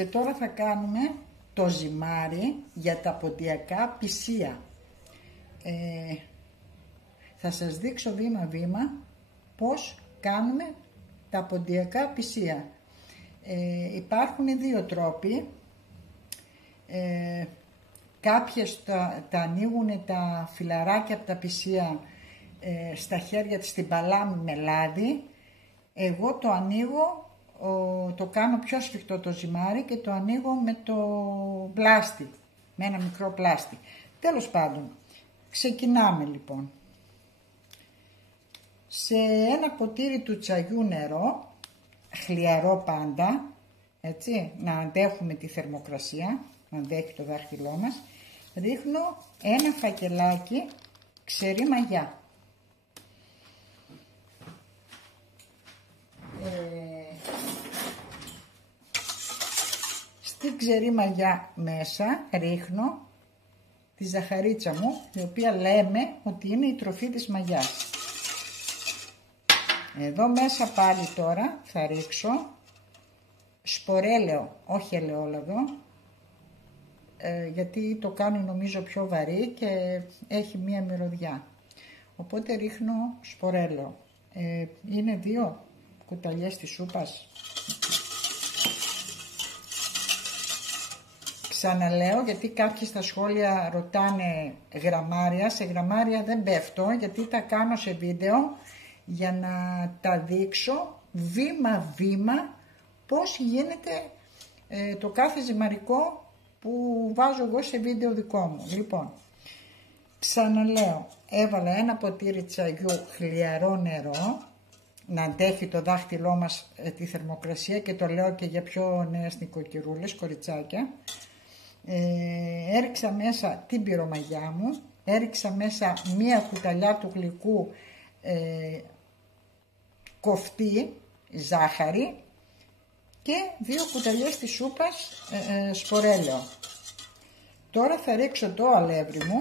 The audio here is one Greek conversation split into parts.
Και τώρα θα κάνουμε το ζυμάρι για τα ποντιακά πισία. Θα σας δείξω βήμα-βήμα πώς κάνουμε τα ποντιακά πισία. Υπάρχουν δύο τρόποι. Κάποιες τα ανοίγουν τα φυλαράκια από τα πισία στα χέρια της στην παλάμη με λάδι. Εγώ το ανοίγω, το κάνω πιο σφιχτό το ζυμάρι και το ανοίγω με το πλάστη, με ένα μικρό πλάστη. Τέλος πάντων, ξεκινάμε λοιπόν. Σε ένα ποτήρι του τσαγιού νερό, χλιαρό πάντα, έτσι, να αντέχουμε τη θερμοκρασία, να αντέχει το δάχτυλό μας, ρίχνω ένα φακελάκι ξερή μαγιά. Στην ξερή μαγιά μέσα ρίχνω τη ζαχαρίτσα μου, η οποία λέμε ότι είναι η τροφή της μαγιάς. Εδώ μέσα πάλι τώρα θα ρίξω σπορέλαιο, όχι ελαιόλαδο, γιατί το κάνει νομίζω πιο βαρύ και έχει μία μυρωδιά. Οπότε ρίχνω σπορέλαιο. Είναι 2 κουταλιές της σούπας. Ξαναλέω, γιατί κάποιοι στα σχόλια ρωτάνε γραμμάρια. Σε γραμμάρια δεν πέφτω, γιατί τα κάνω σε βίντεο για να τα δείξω βήμα-βήμα πώς γίνεται το κάθε ζυμαρικό που βάζω εγώ σε βίντεο δικό μου. Λοιπόν, ξαναλέω, έβαλα ένα ποτήρι τσαγιού χλιαρό νερό, να αντέχει το δάχτυλό μας τη θερμοκρασία, και το λέω και για πιο νέες νοικοκυρούλες, κοριτσάκια. Έριξα μέσα την πυρομαγιά μου, έριξα μέσα μία κουταλιά του γλυκού κοφτή ζάχαρη και 2 κουταλιές της σούπας σπορέλαιο. Τώρα θα ρίξω το αλεύρι μου.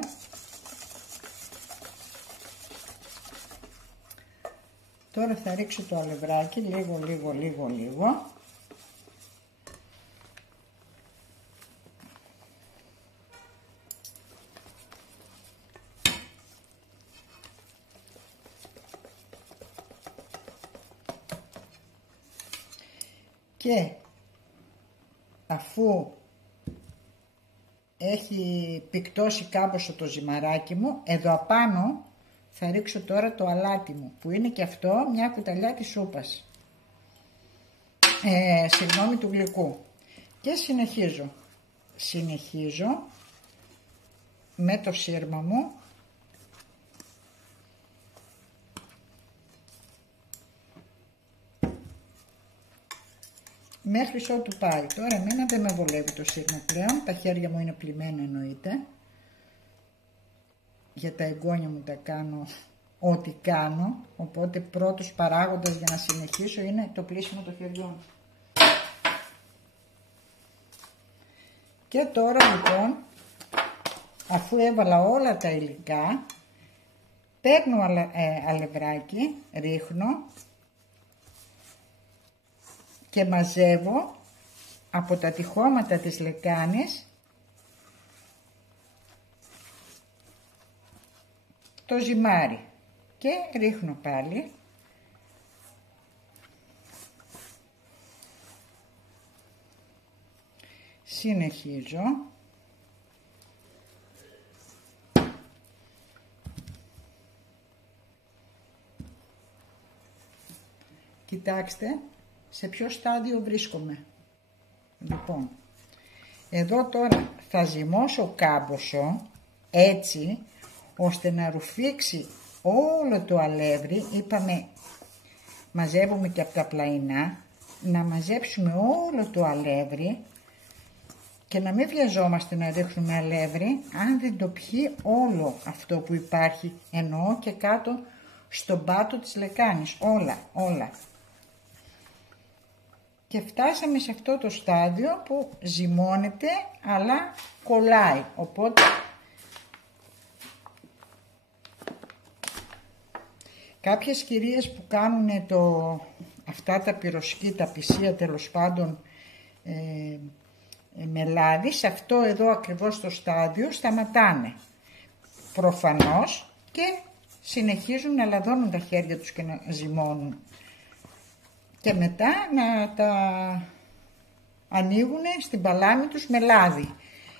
Τώρα θα ρίξω το αλευράκι λίγο. Και αφού έχει πικτώσει κάμποσο το ζυμαράκι μου, εδώ απάνω θα ρίξω τώρα το αλάτι μου, που είναι και αυτό μια κουταλιά της σούπας, συγγνώμη, του γλυκού. Και συνεχίζω με το σύρμα μου μέχρι ότου πάει. Τώρα εμένα δεν με βολεύει το σύρμα πλέον, τα χέρια μου είναι πλημμένα εννοείται. Για τα εγγόνια μου τα κάνω ό,τι κάνω, οπότε πρώτος παράγοντας για να συνεχίσω είναι το πλύσιμο των χεριών. Και τώρα λοιπόν, αφού έβαλα όλα τα υλικά, παίρνω αλευράκι, ρίχνω και μαζεύω από τα τυχώματα της λεκάνης το ζυμάρι και ρίχνω πάλι. Συνεχίζω. Κοιτάξτε σε ποιο στάδιο βρίσκομαι. Λοιπόν, εδώ τώρα θα ζυμώσω κάμποσο έτσι ώστε να ρουφήξει όλο το αλεύρι. Είπαμε μαζεύουμε και από τα πλαϊνά, να μαζέψουμε όλο το αλεύρι και να μην βιαζόμαστε να ρίχνουμε αλεύρι αν δεν το πιει όλο αυτό που υπάρχει, εννοώ και κάτω στον πάτο της λεκάνης, όλα. Και φτάσαμε σε αυτό το στάδιο που ζυμώνεται αλλά κολλάει, οπότε κάποιες κυρίες που κάνουν αυτά τα πυροσκή, τα πισία τέλος πάντων, με λάδι, σε αυτό εδώ ακριβώς το στάδιο σταματάνε προφανώς και συνεχίζουν να λαδώνουν τα χέρια τους και να ζυμώνουν και μετά να τα ανοίγουν στην παλάμη τους με λάδι.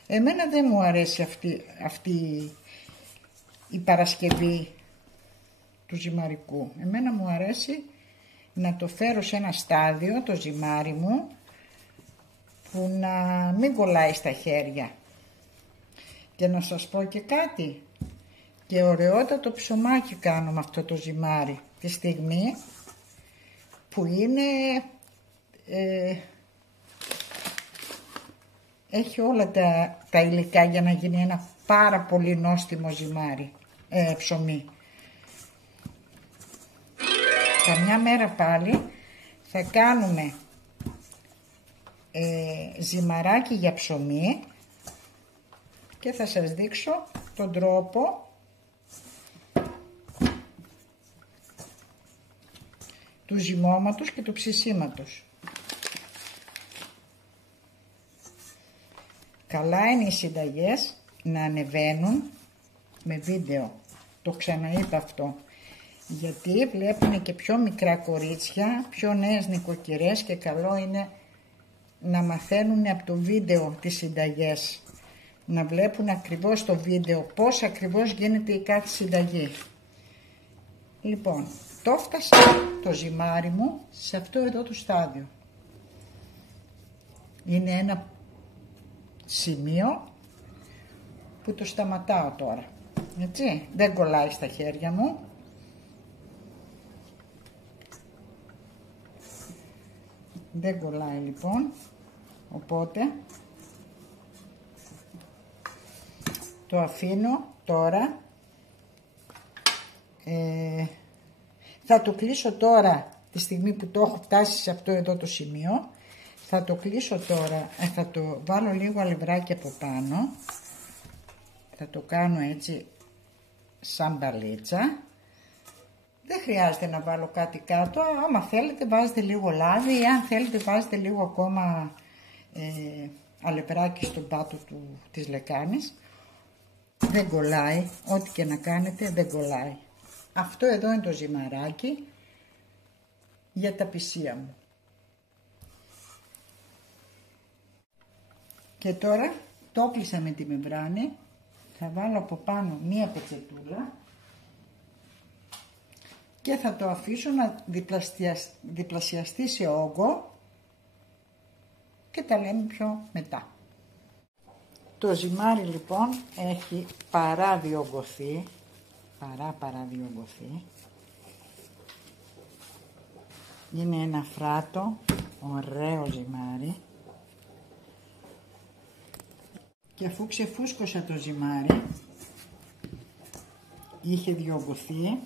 Εμένα δεν μου αρέσει αυτή η Παρασκευή του ζυμαρικού. Εμένα μου αρέσει να το φέρω σε ένα στάδιο, το ζυμάρι μου, που να μην κολλάει στα χέρια. Και να σας πω και κάτι, και ωραιότατο ψωμάκι κάνω με αυτό το ζυμάρι τη στιγμή που είναι, έχει όλα τα υλικά για να γίνει ένα πάρα πολύ νόστιμο ζυμάρι, ψωμί. Καμιά μέρα πάλι θα κάνουμε ζυμαράκι για ψωμί και θα σας δείξω τον τρόπο του ζυμώματος και του ψησίματος. Καλά είναι οι συνταγές να ανεβαίνουν με βίντεο, το ξαναείπα αυτό, γιατί βλέπουν και πιο μικρά κορίτσια, πιο νέες νοικοκυρές και καλό είναι να μαθαίνουν από το βίντεο τις συνταγές, να βλέπουν ακριβώς το βίντεο πώς ακριβώς γίνεται η κάθε συνταγή. Λοιπόν, το έφτασα το ζυμάρι μου σε αυτό εδώ το στάδιο. Είναι ένα σημείο που το σταματάω τώρα, έτσι, δεν κολλάει στα χέρια μου. Δεν κολλάει λοιπόν, οπότε το αφήνω τώρα. Θα το κλείσω τώρα τη στιγμή που το έχω φτάσει σε αυτό εδώ το σημείο. Θα το κλείσω τώρα, θα το βάλω λίγο αλευράκι από πάνω. Θα το κάνω έτσι σαν μπαλίτσα. Δεν χρειάζεται να βάλω κάτι κάτω, άμα θέλετε βάζετε λίγο λάδι ή αν θέλετε βάζετε λίγο ακόμα αλευράκι στον πάτο της λεκάνης. Δεν κολλάει, ό,τι και να κάνετε δεν κολλάει. Αυτό εδώ είναι το ζυμαράκι για τα πισία μου. Και τώρα το κλείσα με τη μεμβράνη, θα βάλω από πάνω μία πετσετούλα και θα το αφήσω να διπλασιαστεί σε όγκο και τα λέμε πιο μετά. Το ζυμάρι λοιπόν έχει παραδιογκωθεί, παραδιογκωθεί. Είναι ένα φράτο, ωραίο ζυμάρι. Και αφού ξεφούσκωσα το ζυμάρι, είχε διογκωθεί,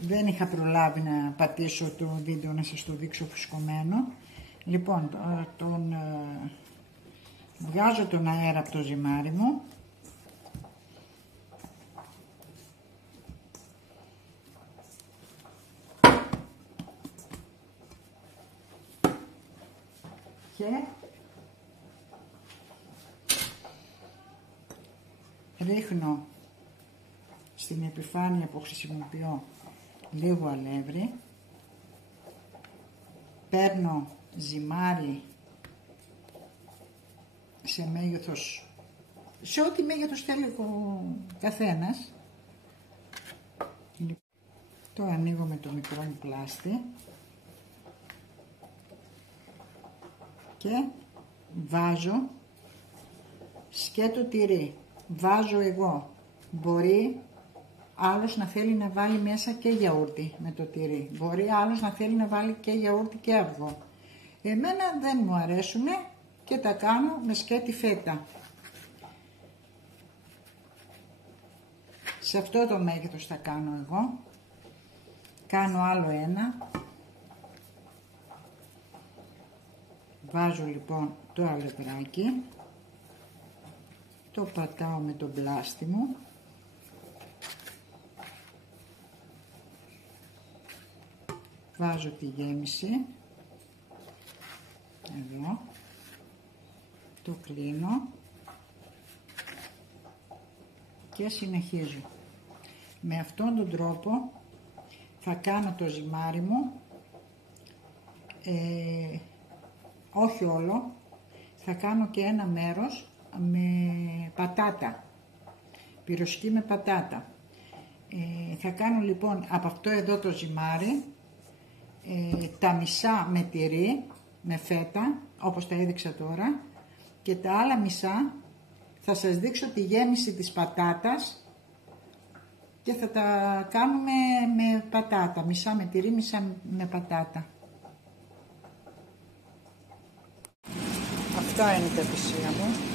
δεν είχα προλάβει να πατήσω το βίντεο να σας το δείξω φουσκωμένο. Λοιπόν, βγάζω τον αέρα από το ζυμάρι μου και ρίχνω στην επιφάνεια που χρησιμοποιώ λίγο αλεύρι, παίρνω ζυμάρι σε μέγεθος, σε ό,τι μέγεθος θέλει ο καθένας. Το ανοίγω με το μικρό μου πλάστη και βάζω σκέτο τυρί. Βάζω εγώ, μπορεί άλλος να θέλει να βάλει μέσα και γιαούρτι με το τυρί. Μπορεί άλλος να θέλει να βάλει και γιαούρτι και αυγό. Εμένα δεν μου αρέσουν και τα κάνω με σκέτη φέτα. Σε αυτό το μέγεθος θα κάνω εγώ. Κάνω άλλο ένα. Βάζω λοιπόν το αλευράκι. Το πατάω με τον πλάστη μου. Βάζω τη γέμιση Εδώ. Το κλείνω. Και συνεχίζω. Με αυτόν τον τρόπο θα κάνω το ζυμάρι μου, όχι όλο, θα κάνω και ένα μέρος με πατάτα, πυροσκή με πατάτα. Θα κάνω λοιπόν από αυτό εδώ το ζυμάρι, τα μισά με τυρί, με φέτα, όπως τα έδειξα τώρα, και τα άλλα μισά θα σας δείξω τη γέμιση της πατάτας και θα τα κάνουμε με πατάτα, μισά με τυρί, μισά με πατάτα. Αυτά είναι τα πισία μου.